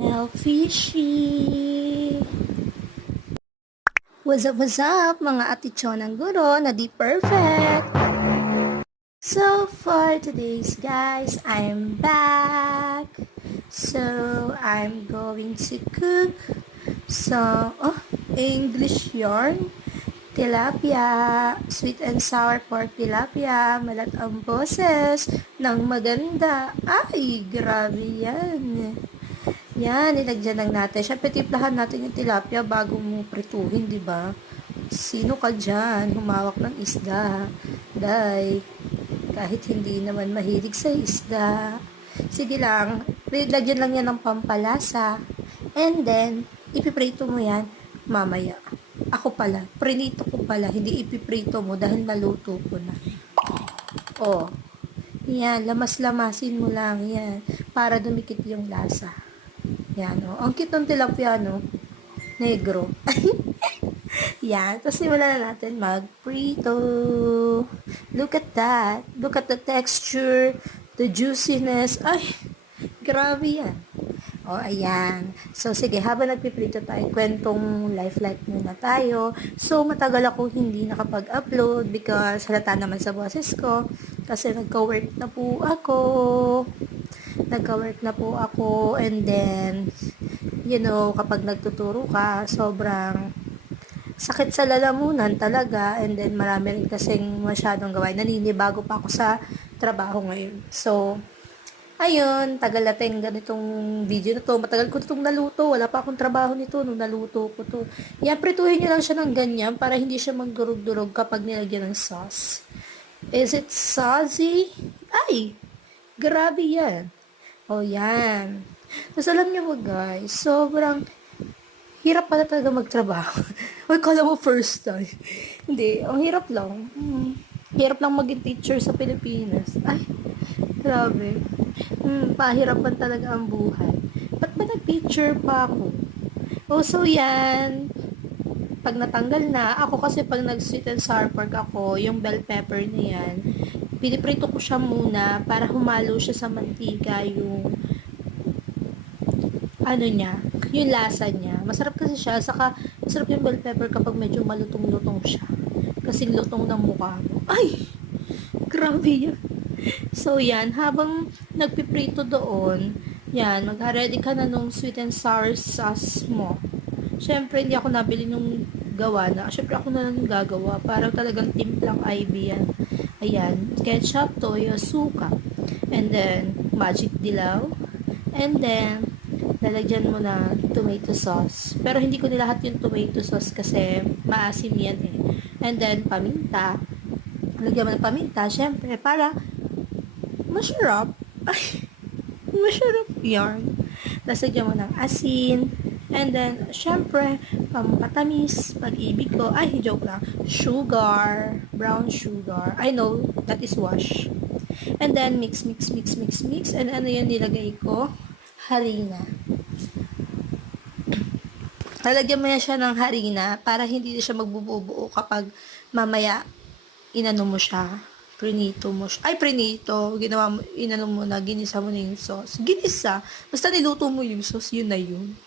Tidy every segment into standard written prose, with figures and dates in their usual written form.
Fishy! What's up, mga atichon ng guro na di perfect? So, for today's guys, I'm back. So, I'm going to cook some, English yarn. Tilapia, sweet and sour pork tilapia, malat ang boses ng maganda. Ay, grabe yan. Yan, nilagyan lang natin. Siyempre, timplahan natin yung tilapia bago mo prituhin, di ba? Sino ka dyan? Humawak ng isda. Day, kahit hindi naman mahilig sa isda. Sige lang, lagyan lang yan ng pampalasa. And then, ipiprito mo yan mamaya. Ako pala, prinito ko pala, hindi ipiprito mo dahil naluto ko na. Oh, yan, lamas-lamasin mo lang yan para dumikit yung lasa. Yan, oh. Ang cute ng tilapia, no? Negro. Yan. Tapos simulan na natin mag-prito. Look at that. Look at the texture, the juiciness. Ay, grabe yan. O, ayan. So, sige, habang nagpiprito tayo, kwentong life muna tayo. So, matagal ako hindi nakapag-upload because halata naman sa boses ko. Kasi nagka-work na po ako. And then, kapag nagtuturo ka, sobrang sakit sa lalamunan talaga. And then, marami rin kasing masyadong gawain. Naninibago pa ako sa trabaho ngayon. So, ayun, tagal natin ganitong video na to. Matagal ko itong naluto. Wala pa akong trabaho nito nung naluto ko to. Yan, prituhin nyo lang siya ng ganyan para hindi siya magdurog-durog kapag nilagyan ng sauce. Is it saucy? Ay, grabe yan. O, yan. Tapos alam nyo mo guys, sobrang hirap pala talaga magtrabaho. Uy, kala mo first time. Hindi, ang hirap lang. Hirap lang maging teacher sa Pilipinas. Ay, grabe. Pahirapan talaga ang buhay. Ba't ba nag-teacher pa ako? So yan. Pag natanggal na, ako kasi pag nag-sweet and sour pork ako, yung bell pepper na yan, piniprito ko siya muna para humalo siya sa mantika yung yung lasa niya. Masarap kasi siya, saka masarap yung bell pepper kapag medyo malutong-lutong siya. Kasing lutong ng mukha mo. Ay! Grabe yan. So, yan. Habang nagpiprito doon, yan, mag-ready ka na nung sweet and sour sauce mo. Siyempre, hindi ako nabili nung gawa na. Siyempre, ako na lang gagawa. Para talagang timplang IB yan. Ayan. Ketchup, toyo, suka. And then, magic dilaw. And then, lalagyan mo na tomato sauce. Pero hindi ko nilahat yung tomato sauce kasi maasim yan eh. And then, paminta. Lagyan mo ng paminta, syempre, para masarap. Ay, masarap yarn. Tapos lagyan mo ng asin. And then, syempre, pampatamis, pag-ibig ko. Ay, joke lang. Sugar. Brown sugar. I know, that is wash. And then, mix. And ano yun nilagay ko? Harina. Lalagyan mo na siya ng harina para hindi siya magbubuo kapag mamaya inano mo siya, prinito mo siya. Ay, prinito. Inano mo na, ginisa mo na yung sauce. Ginisa. Basta niluto mo yung sauce, yun na yun.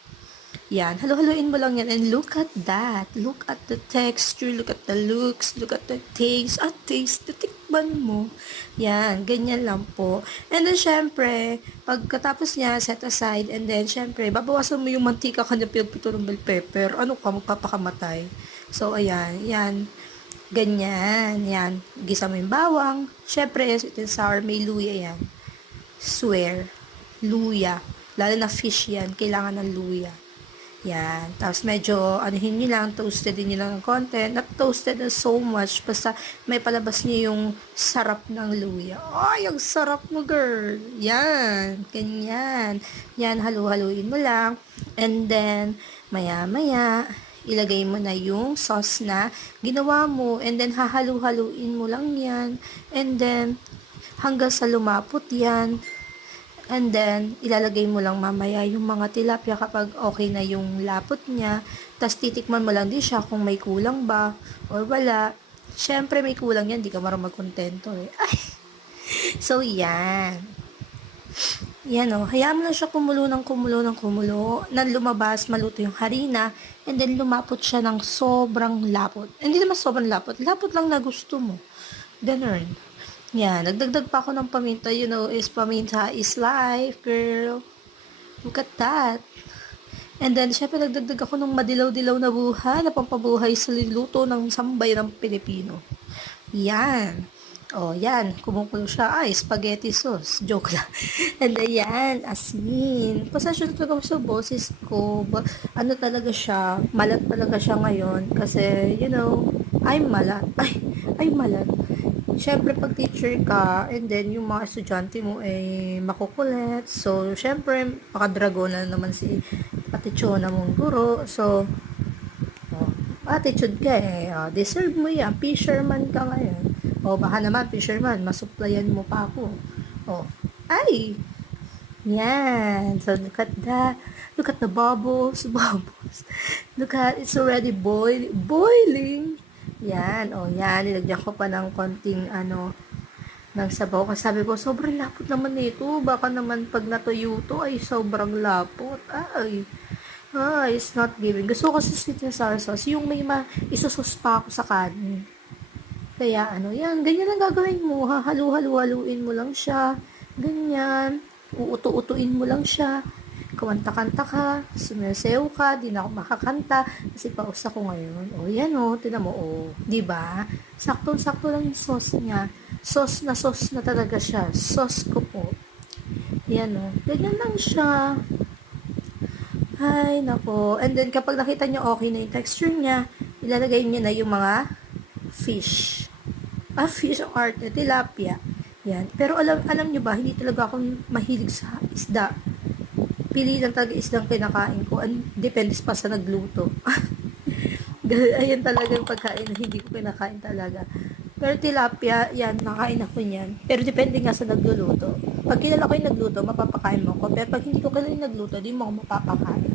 Yan. Halo-haloin mo lang yan. And look at that. Look at the texture. Look at the looks. Look at the taste. Taste. Titikman mo. Yan. Ganyan lang po. And then, syempre, pagkatapos niya, set aside. And then, syempre, babawasan mo yung mantika ka na pinagpito ng bell pepper. Ano ka? Magpapakamatay. So, ayan. Yan. Ganyan. Yan. Gisa mo yung bawang. Syempre, sweet and sour. May luya yan. Swear. Luya. Lalo na fish yan. Kailangan ng luya. Yan. Tapos medyo, anuhin nyo lang, toasted din nyo lang ng konti. Not toasted na so much, basta may palabas nyo yung sarap ng luya. Ay, ang sarap mo, girl. Yan. Ganyan. Yan, halu-haluin mo lang. And then, maya-maya, ilagay mo na yung sauce na ginawa mo. And then, hahalu-haluin mo lang yan. And then, hanggang sa lumapot yan. And then, ilalagay mo lang mamaya yung mga tilapia kapag okay na yung lapot niya. Tapos, titikman mo lang din siya kung may kulang ba or wala. Siyempre, may kulang yan. Di ka marunong magkontento eh. Ay! So, yan. Yan o, hayaan mo lang siya kumulo ng kumulo ng kumulo, na lumabas, maluto yung harina, and then lumapot siya ng sobrang lapot. Hindi naman sobrang lapot, lapot lang na gusto mo. Ganun. Yan, nagdagdag pa ako ng paminta, is paminta is life, girl. Look at that. And then, syempre, nagdagdag ako ng madilaw-dilaw na buhay na pampabuhay sa niluto ng sambay ng Pilipino. Yan. Oh, yan. Kumukulo siya. Ay, spaghetti sauce. Joke lang. And ayan, asin. Pasensya na talaga sa boses ko. Ano talaga siya? Malat talaga siya ngayon. Kasi, I'm malat. Ay, malat. Siyempre, pag teacher ka, and then yung mga estudyante mo ay makukulit. So, siyempre, makadragona naman si Ate Chona mong guro. So, attitude ka eh. Deserve mo yan. Fisherman ka ngayon. Baka naman, fisherman, masuplayan mo pa ako. Ay! Yan. So, look at the bubbles, bubbles. Look at, it's already boiling. Yan. Yan. Nilagyan ko pa ng konting, ng sabaw. Kasi sabi ko, sobrang lapot naman nito. Baka naman pag natuyo to, ay sobrang lapot. It's not giving. Gusto ko kasi sweet and sour sauce. Yung may isosos pa ako sa kanin. Kaya yan. Ganyan ang gagawin mo. Halu-haluin mo lang siya. Ganyan. Uuto-utuin mo lang siya. Kumanta-kanta ka. Sumasayaw ka. Di na ako makakanta. Kasi pausa ko ngayon. Yan tinan mo. Diba? Saktong-sakto lang yung sauce niya. Sauce na talaga siya. Sauce ko po. Yan Ganyan lang siya. Ay, nako. And then, kapag nakita nyo okay na yung texture niya, ilalagay nyo na yung mga fish. Fish ang art na, tilapia. Yan. Pero alam nyo ba, hindi talaga ako mahilig sa isda. Pili lang talaga isdang kinakain ko. Depende pa sa nagluto. Ayan talaga yung pagkain na hindi ko kinakain talaga. Pero tilapia, yan, nakain ako yan. Pero depende nga sa nagluluto. Pag kilala ko yung nagluto, mapapakain mo ko. Pero pag hindi ko kilala yung nagluto, di mo ako mapapakain.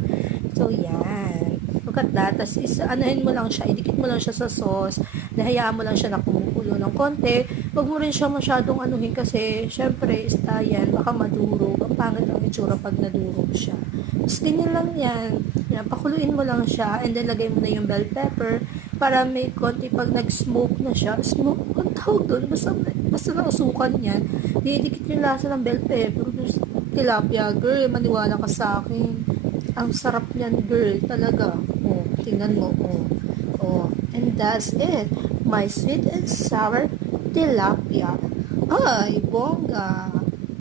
So, yan. Look at that. Tapos, anuhin mo lang siya, idikit mo lang siya sa sauce. Nahayaan mo lang siya na kumukulo ng konti. Huwag mo rin siya masyadong anuhin kasi, syempre, yan, baka madurog. Ang pangit ang itsura pag nadurog siya. Tapos, ganyan lang yan. Yan, pakuluin mo lang siya. And then, lagay mo na yung bell pepper para may konti pag nag-smoke na siya. Smoke? Ang tawag doon? Basta nausukan yan. Didikit yung lasa ng bell pepper. Tilapia, girl, maniwala ka sa akin. Ang sarap niyan, girl, talaga. Tingnan mo, and that's it. My sweet and sour tilapia. Ay, bongga.